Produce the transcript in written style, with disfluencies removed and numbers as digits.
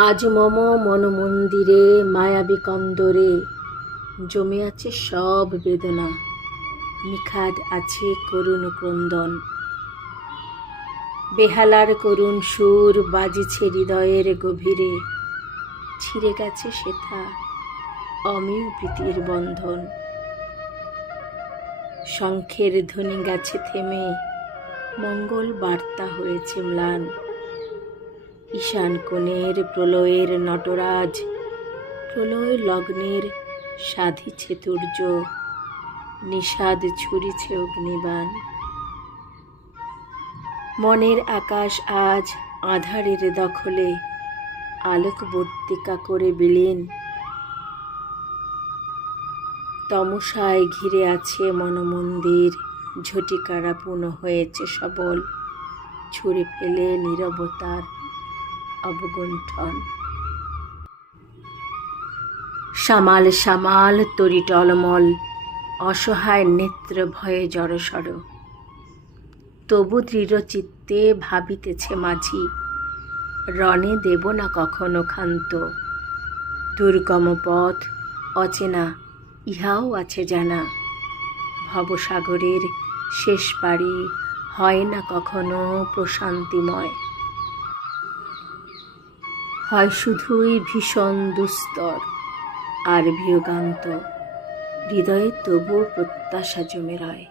আজ মম মন মন্দিরে মায়াবী কন্দরে জমে আছে সব বেদনা, নিখাদ আছে করুণ ক্রন্দন। বেহালার করুণ সুর বাজিছে হৃদয়ের গভীরে, ছিঁড়ে গেছে সেথা অমিয় প্রীতির বন্ধন। শঙ্খের ধ্বনি গেছে থেমে, মঙ্গল বার্তা হয়েছে ম্লান। ঈশান কোণের প্রলয়ের নটরাজ প্রলয় লগ্নের সাধিছে তুর্য, নিষাদ ছুঁড়িছে অগ্নিবাণ। মনের আকাশ আজ আঁধারের দখলে আলোকবর্তিকা করে বিলীন। তমসায় ঘিরে আছে মনমন্দির, ঝটিকারা পুনঃ হয়েছে সবল, ছুঁড়ে ফেলে নীরবতার অবগুণ্ঠন। সামাল সামাল তরি টলমল, অসহায় নেত্র ভয়ে জড়সড়। তবু দৃঢ় চিত্তে ভাবিতেছে মাঝি, রণে দেব না কখনো ক্ষান্ত। দুর্গম পথ অচেনা ইহাও আছে জানা, ভবসাগরের শেষ পাড়ি হয় না কখনো প্রশান্তিময়। হয় শুধুই ভীষণ দুস্তর আর বিয়োগান্ত, হৃদয়ে তবুও প্রত্যাশা জমে রয়।